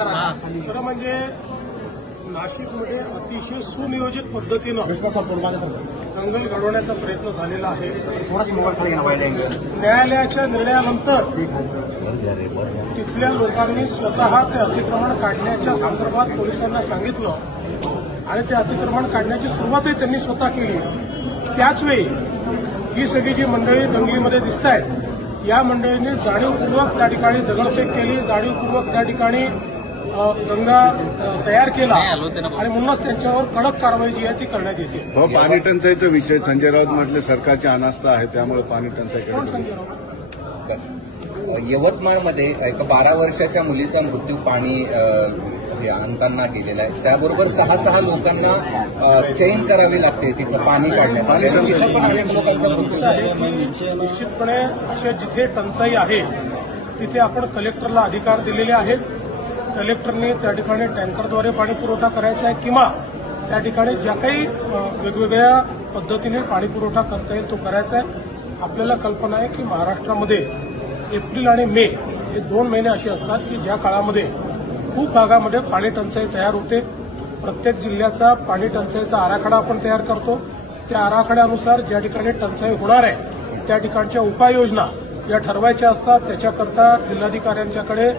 खरं म्हणजे नाशिकमध्ये अतिशय सुनियोजित पद्धतीनं दंगल घडवण्याचा प्रयत्न झालेला आहे। न्यायालयाच्या निर्णयानंतर तिथल्या लोकांनी स्वतः ते अतिक्रमण काढण्याच्या संदर्भात पोलिसांना सांगितलं आणि ते अतिक्रमण काढण्याची सुरुवातही त्यांनी स्वतः केली। त्याचवेळी ही सगळी जी मंडळी दंगलीमध्ये दिसत आहेत या मंडळींनी जाणीवपूर्वक त्या ठिकाणी दगडफेक केली, जाणीवपूर्वक त्या ठिकाणी दंगा तयार केला आणि म्हणूनच त्यांच्यावर कडक कारवाई जी आहे ती करण्यात येते। पाणी टंचाईचा विषय संजय राऊत म्हटले सरकारची अनास्था आहे त्यामुळे पाणी टंचाईकडे। कोण संजय राऊत? यवतमाळमध्ये एका 12 वर्षाच्या मुलीचा मृत्यू पाणी आणताना गेलेला आहे। त्याबरोबर 6 लोकांना चैन करावी लागते तिथं पाणी काढण्यासाठी। अनेक लोकांचा मृत्यू आहे। निश्चितपणे अशा जिथे टंचाई आहे तिथे आपण कलेक्टरला अधिकार दिलेले आहेत। कलेक्टरने त्या ठिकाणी टँकरद्वारे पाणी पुरवठा करायचा आहे किंवा त्या ठिकाणी ज्या काही वेगवेगळ्या पद्धतीने पाणी पुरवठा करता येईल तो करायचा आहे। आपल्याला कल्पना आहे की महाराष्ट्रामध्ये एप्रिल आणि मे हे 2 महिने असे असतात की ज्या काळामध्ये खूप भागामध्ये पाणी टंचाई तयार होते। प्रत्येक जिल्ह्याचा पाणी टंचाईचा आराखडा आपण तयार करतो। त्या आराखड्यानुसार ज्या ठिकाणी टंचाई होणार आहे त्या ठिकाणच्या उपाययोजना या ठरवायच्या असतात। त्याच्याकरता जिल्हाधिकाऱ्यांच्याकडे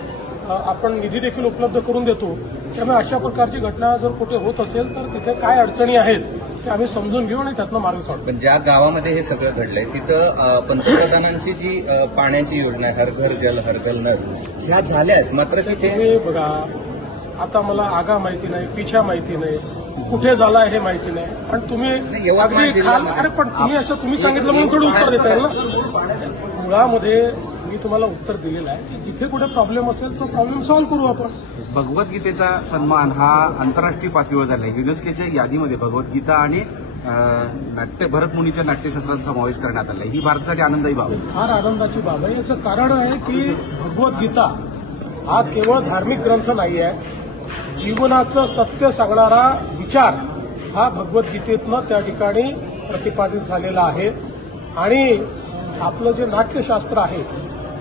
आपण निधी देखील उपलब्ध करून देतो। त्यामुळे अशा प्रकारची घटना जर कुठे होत असेल तर तिथे काय अडचणी आहेत ते आम्ही समजून घेऊ आणि त्यातनं मार्ग काढू। पण ज्या गावामध्ये हे सगळं घडलंय तिथं पंतप्रधानांची जी पाण्याची योजना आहे हर घर जल हर घर नळ ह्या झाल्या आहेत, मात्र तिथे बघा आता मला आगा माहिती नाही, पिछा माहिती नाही, कुठे झाला हे माहिती नाही, पण तुम्ही अगदी अरे पण तुम्ही सांगितलं म्हणून थोडं उत्तर देता येईल ना। मुळामध्ये मी तुम्हाला उत्तर दिलेलं आहे की जिथे कुठे प्रॉब्लेम असेल तो प्रॉब्लेम सॉल्व्ह करू आपण। भगवद्गीतेचा सन्मान हा आंतरराष्ट्रीय पातळीवर झाला आहे। युनेस्कोच्या यादीमध्ये भगवद्गीता आणि भरतमुनीच्या नाट्यशास्त्राचा समावेश करण्यात आला आहे। ही भारतासाठी आनंदाची बाब आहे। फार आनंदाची बाब आहे। याचं कारण आहे की भगवद्गीता हा केवळ धार्मिक ग्रंथ नाही आहे, जीवनाचं सत्य सांगणारा विचार हा भगवद्गीतेतनं त्या ठिकाणी प्रतिपादित झालेला आहे। आणि आपलं जे नाट्यशास्त्र आहे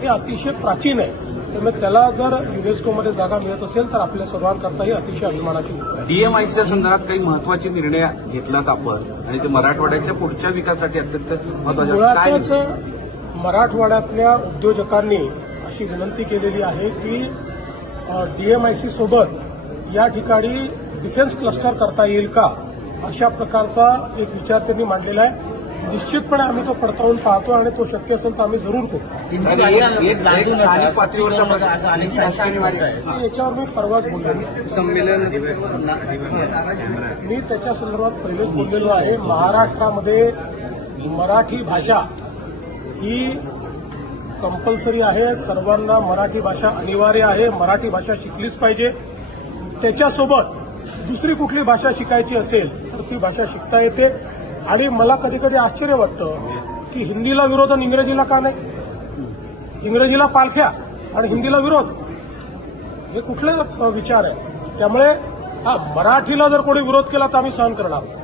हे अतिशय प्राचीन आहे, त्यामुळे त्याला जर युनेस्कोमध्ये जागा मिळत असेल तर आपल्या सर्वांकरता ही अतिशय अभिमानाची गोष्ट आहे। डीएमआयसीच्या संदर्भात काही महत्वाचे निर्णय घेतलात आपण आणि ते मराठवाड्याच्या पुढच्या विकासासाठी अत्यंत महत्वाचे। मुळातच मराठवाड्यातल्या उद्योजकांनी अशी विनंती केलेली आहे की डीएमआयसी सोबत या ठिकाणी डिफेन्स क्लस्टर करता येईल का, अशा प्रकारचा एक विचार त्यांनी मांडलेला आहे। निश्चितपणे आम्ही तो पडताळून पाहतो आणि तो शक्य असेल तर आम्ही जरूर करू। स्थानिक पातळीवरच्या याच्यावर मी परवाच बोललो संमेलन मी त्याच्या संदर्भात पहिलेच बोललेलो आहे। महाराष्ट्रामध्ये मराठी भाषा ही कंपल्सरी आहे, सर्वांना मराठी भाषा अनिवार्य आहे, मराठी भाषा शिकलीच पाहिजे। त्याच्यासोबत दुसरी कुठली भाषा शिकायची असेल तर ती भाषा शिकता येते। आणि मला कधी कधी आश्चर्य वाटतं की हिंदीला विरोध आणि इंग्रजीला का नाही, इंग्रजीला पालख्या आणि हिंदीला विरोध, हे कुठले विचार आहे? त्यामुळे मराठीला जर कोणी विरोध केला तर आम्ही सहन करणार।